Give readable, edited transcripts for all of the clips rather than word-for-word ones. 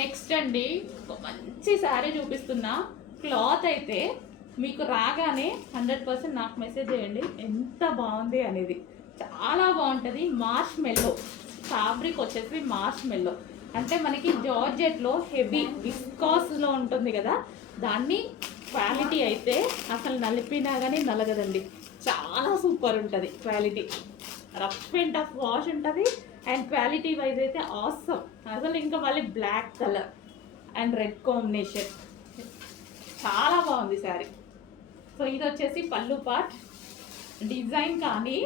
Next అండి, ఒక మంచి శారీ చూపిస్తున్నా. క్లాత్ అయితే మీకు రాగానే 100% నాకు మెసేజ్ చేయండి ఎంత బాగుంది అనేది. చాలా బాగుంటుంది. మార్ష్ మెల్లో ఫ్యాబ్రిక్ వచ్చేసి మార్ష్ మెల్లో అంటే మనకి జార్జెట్లో హెవీ విస్కాస్లో ఉంటుంది కదా, దాన్ని క్వాలిటీ అయితే అసలు నలిపినా కానీ నలగదండి. చాలా సూపర్ ఉంటుంది quality. Rough and tough wash ఉంటుంది. అండ్ క్వాలిటీ వైజ్ అయితే ఆసమ్ అసలు. ఇంకా మళ్ళీ black colour and red combination చాలా బాగుంది శారీ. సో ఇది వచ్చేసి పళ్ళు పార్ట్. డిజైన్ కానీ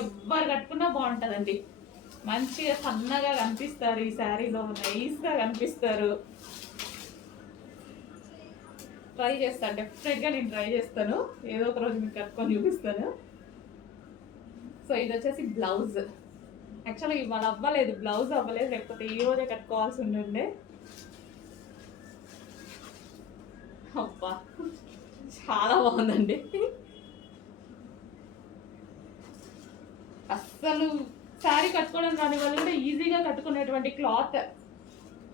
ఎవ్వరు కట్టుకున్నా బాగుంటుందండి. మంచిగా సన్నగా కనిపిస్తారు ఈ శారీలో, నైస్గా కనిపిస్తారు. ట్రై చేస్తాను, డెఫినెట్గా నేను ట్రై చేస్తాను. ఏదో ఒక రోజు మీకు కట్టుకొని చూపిస్తాను. సో ఇది వచ్చేసి బ్లౌజ్. యాక్చువల్గా ఇవాళ అవ్వలేదు, బ్లౌజ్ అవ్వలేదు, లేకపోతే ఈ రోజే కట్టుకోవాల్సి ఉండే. అబ్బా చాలా బాగుందండి. అస్సలు శారీ కట్టుకోవడం రాని వాళ్ళు కూడా ఈజీగా కట్టుకునేటువంటి క్లాత్.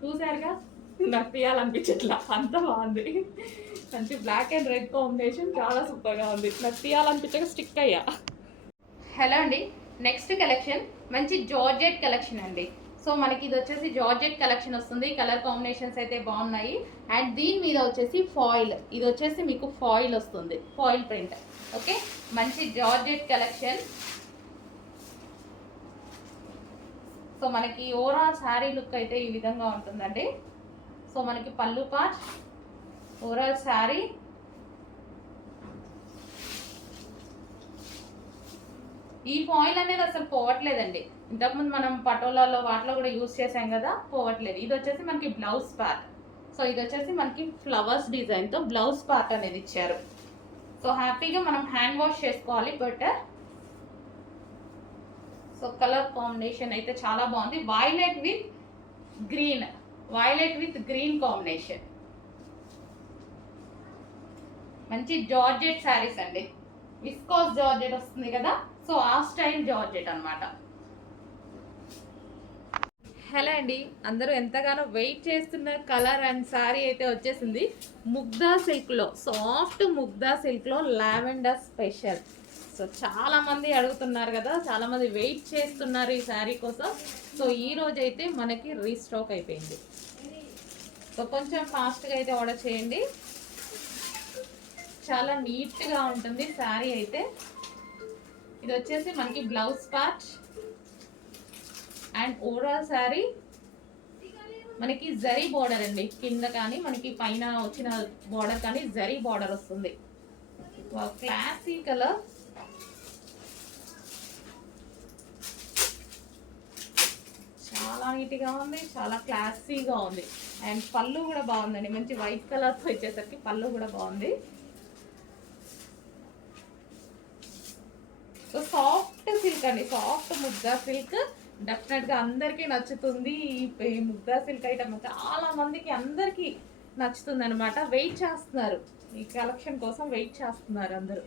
చూసారుగా, నాకు తీయాలనిపించట్లా, అంత బాగుంది. మంచి బ్లాక్ అండ్ రెడ్ కాంబినేషన్ చాలా సూపర్గా ఉంది. నాకు తీయాలనిపించక స్టిక్ అయ్యా. హలో అండి, నెక్స్ట్ కలెక్షన్ మంచి జార్జెట్ కలెక్షన్ అండి. సో మనకి ఇది వచ్చేసి జార్జెట్ కలెక్షన్ వస్తుంది. కలర్ కాంబినేషన్స్ అయితే బాగున్నాయి. అండ్ దీని మీద వచ్చేసి ఫాయిల్, ఇది వచ్చేసి మీకు ఫాయిల్ వస్తుంది, ఫాయిల్ ప్రింట్. ఓకే, మంచి జార్జెట్ కలెక్షన్. సో మనకి ఓవరాల్ శారీ లుక్ అయితే ఈ విధంగా ఉంటుందండి. సో మనకి పళ్ళు పార్ట్, ఓవరాల్ శారీ. ఈ ఫాయిల్ అనేది అసలు పోవట్లేదండి. ఇంతకుముందు మనం పటోలాలో వాటిలో కూడా యూజ్ చేసాం కదా, పోవట్లేదు. ఇది వచ్చేసి మనకి బ్లౌజ్ పార్ట్. సో ఇది వచ్చేసి మనకి ఫ్లవర్స్ డిజైన్తో బ్లౌజ్ పార్ట్ అనేది ఇచ్చారు. సో హ్యాపీగా మనం హ్యాండ్ వాష్ చేసుకోవాలి బెటర్. సో కలర్ కాంబినేషన్ అయితే చాలా బాగుంది. Violet with green, violet with green combination. మంచి జార్జెట్ శారీస్ అండి. విస్కాస్ జార్జెట్ వస్తుంది కదా, సో ఆ స్టైల్ జార్జెట్ అనమాట. హలో అండి, అందరూ ఎంతగానో వెయిట్ చేస్తున్న కలర్ అండ్ శారీ అయితే వచ్చేసింది. ముగ్దా సిల్క్లో, సాఫ్ట్ ముగ్దా సిల్క్లో లావెండర్ స్పెషల్. సో చాలామంది అడుగుతున్నారు కదా, చాలామంది వెయిట్ చేస్తున్నారు ఈ శారీ కోసం. సో ఈ రోజు అయితే మనకి రీస్టాక్ అయిపోయింది. సో కొంచెం ఫాస్ట్గా అయితే ఆర్డర్ చేయండి. చాలా నీట్గా ఉంటుంది శారీ అయితే. ఇది వచ్చేసి మనకి blouse part and overall sari మనకి జరీ బార్డర్ అండి. కింద కానీ మనకి పైన వచ్చిన బార్డర్ కానీ జరీ బార్డర్ వస్తుంది. Classy colour. చాలా నీట్గా ఉంది, చాలా క్లాసీగా ఉంది. అండ్ పళ్ళు కూడా బాగుందండి, మంచి వైట్ కలర్తో వచ్చేసరికి పళ్ళు కూడా బాగుంది. సో సాఫ్ట్ సిల్క్ అండి, సాఫ్ట్ ముగ్గా సిల్క్. డెఫినెట్గా అందరికీ నచ్చుతుంది. ఈ ముగ్గా సిల్క్ ఐటమ్ చాలా మందికి అందరికీ నచ్చుతుంది అనమాట. వెయిట్ చేస్తున్నారు ఈ కలెక్షన్ కోసం, వెయిట్ చేస్తున్నారు అందరూ.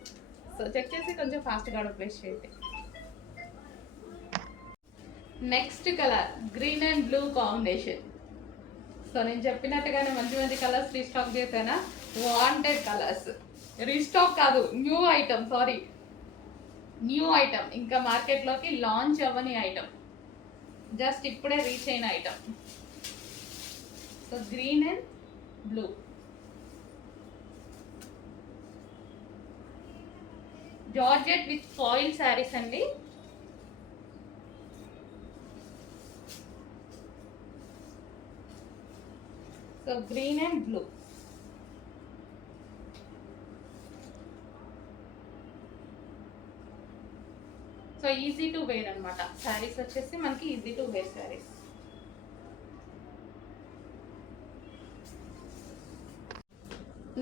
సో చెక్ చేసి కొంచెం ఫాస్ట్గా ఆర్డర్ ప్లేస్ చేయండి. Next colour green and blue combination. So నేను చెప్పినట్టుగానే మంచి మంచి కలర్స్ రీస్టాక్ చేశానా. వాంటెడ్ కలర్స్, రీస్టాక్ కాదు, new item, sorry new item. ఇంకా మార్కెట్లోకి లాంచ్ అవ్వని ఐటమ్, జస్ట్ ఇప్పుడే రీచ్ అయిన item. So green and blue. Georgette with foil saris అండి. So green and blue. So easy to wear అనమాట శారీస్ వచ్చేసి మనకి, easy to wear saris.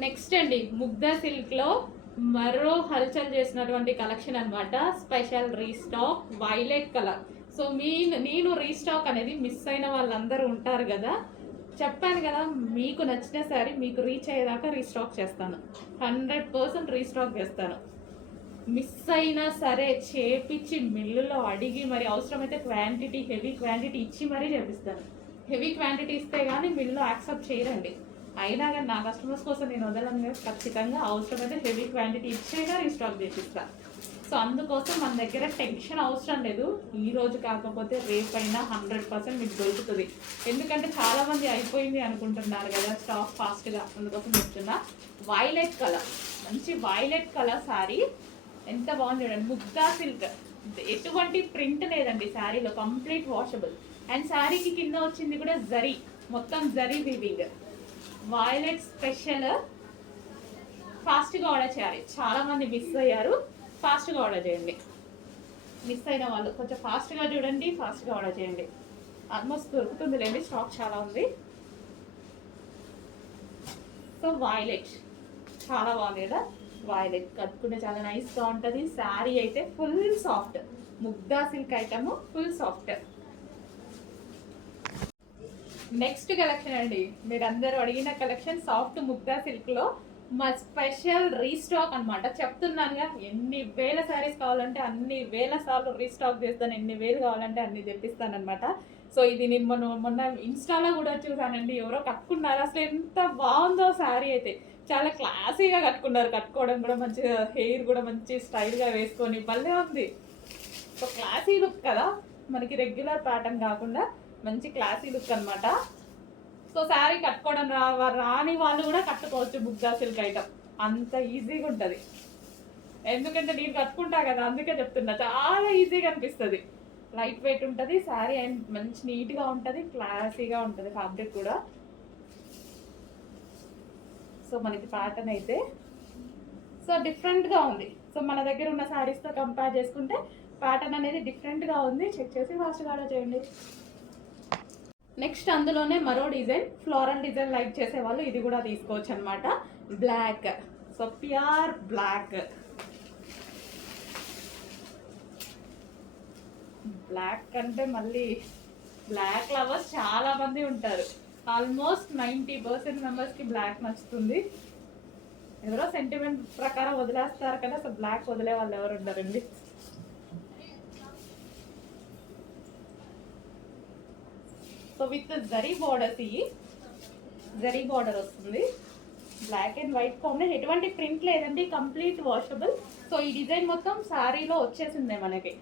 Next అండి, ముగ్దా సిల్క్లో మరో హల్చల్ చేసినటువంటి కలెక్షన్ అనమాట. Special restock violet colour. So నేను రీస్టాక్ అనేది మిస్ అయిన వాళ్ళందరూ ఉంటారు కదా, చెప్పాను కదా, మీకు నచ్చిన శారీ మీకు రీచ్ అయ్యేదాకా రీస్టాక్ చేస్తాను, 100% రీస్టాక్ చేస్తాను. మిస్ అయినా సరే చేపించి మిల్లులో అడిగి మరి అవసరమైతే క్వాంటిటీ, హెవీ క్వాంటిటీ ఇచ్చి మరీ చేపిస్తాను. హెవీ క్వాంటిటీ ఇస్తే కానీ మిల్లు యాక్సెప్ట్ చేయరండి. అయినా కానీ నా కస్టమర్స్ కోసం నేను వదలను కదా, ఖచ్చితంగా అవసరమైతే హెవీ క్వాంటిటీ ఇచ్చైనా రీస్టాక్ చేపిస్తా. సో అందుకోసం మన దగ్గర టెన్షన్ అవసరం లేదు. ఈ రోజు కాకపోతే రేపైనా 100% మీకు దొరుకుతుంది. ఎందుకంటే చాలామంది అయిపోయింది అనుకుంటున్నారు కదా స్టాక్ ఫాస్ట్గా, అందుకోసం చెప్తున్నా. వైలెట్ కలర్, మంచి వైలెట్ కలర్ శారీ ఎంత బాగుంది చూడండి. ముగ్గా సిల్క్, ఎటువంటి ప్రింట్ లేదండి శారీలో, కంప్లీట్ వాషబుల్. అండ్ శారీకి కింద వచ్చింది కూడా జరీ, మొత్తం జరీ వీవింగ్. Violet special. ఫాస్ట్గా ఆర్డర్ చేయాలి, చాలామంది మిస్ అయ్యారు. ఫాస్ట్గా ఆర్డర్ చేయండి. మిస్ అయిన వాళ్ళు కొంచెం ఫాస్ట్గా చూడండి, ఫాస్ట్గా ఆర్డర్ చేయండి. ఆల్మోస్ట్ దొరుకుతుంది లేండి, స్టాక్ చాలా ఉంది. సో వైలెట్ చాలా బాగుంది కదా. వైలెట్ కట్టుకుంటే చాలా నైస్గా ఉంటుంది. శారీ అయితే full soft, Mugdha silk item, full soft. Next collection అండి, మీరు అందరూ అడిగిన కలెక్షన్ సాఫ్ట్ ముగ్దా సిల్క్లో మా స్పెషల్ రీస్టాక్ అనమాట. చెప్తున్నానుగా, ఎన్ని వేల శారీస్ కావాలంటే అన్ని వేల సార్లు రీస్టాక్ చేస్తాను, ఎన్ని వేలు కావాలంటే అన్ని తెప్పిస్తాను అనమాట. సో ఇది నేను మొన్న ఇన్స్టాలో కూడా చూసానండి, ఎవరో కట్టుకున్నారు. అసలు ఎంత బాగుందో శారీ అయితే, చాలా క్లాసీగా కట్టుకున్నారు. కట్టుకోవడం కూడా మంచిగా, హెయిర్ కూడా మంచి స్టైల్గా వేసుకొని భలే ఉంది. సో క్లాసీ లుక్ కదా, మనకి రెగ్యులర్ ప్యాటర్న్ కాకుండా మంచి క్లాసీ లుక్ అనమాట. సో శారీ కట్టుకోవడం రాని వాళ్ళు కూడా కట్టుకోవచ్చు ముగ్దా సిల్క్ ఐటమ్, అంత ఈజీగా ఉంటుంది. ఎందుకంటే నేను కట్టుకుంటా కదా, అందుకే చెప్తున్నా. చాలా ఈజీగా అనిపిస్తుంది, లైట్ వెయిట్ ఉంటుంది శారీ, అండ్ మంచి నీట్గా ఉంటుంది, క్లాసీగా ఉంటుంది ఫ్యాబ్రిక్ కూడా. సో మనకి ప్యాటర్న్ అయితే సో డిఫరెంట్గా ఉంది. సో మన దగ్గర ఉన్న శారీస్తో కంపేర్ చేసుకుంటే ప్యాటర్న్ అనేది డిఫరెంట్గా ఉంది. చెక్ చేసి ఫాస్ట్గా ఆర్డర్ చేయండి. నెక్స్ట్ అందులోనే మరో డిజైన్, ఫ్లోరల్ డిజైన్ లైక్ చేసే వాళ్ళు ఇది కూడా తీసుకోవచ్చు అనమాట. Black, so pure black. Black అంటే మళ్ళీ బ్లాక్ లవర్స్ చాలా మంది ఉంటారు. ఆల్మోస్ట్ 90% మెంబర్స్కి బ్లాక్ నచ్చుతుంది. ఎవరో సెంటిమెంట్ ప్రకారం వదిలేస్తారు కదా, సో బ్లాక్ వదిలే వాళ్ళు ఎవరు ఉంటారండి. సో విత్ జరీ బార్డర్స్, ఈ జరీ బార్డర్ వస్తుంది. బ్లాక్ అండ్ వైట్ కాంబినేషన్, ఎటువంటి ప్రింట్ లేదండి, కంప్లీట్ వాషబుల్. సో ఈ డిజైన్ మొత్తం శారీలో వచ్చేసిందే మనకి.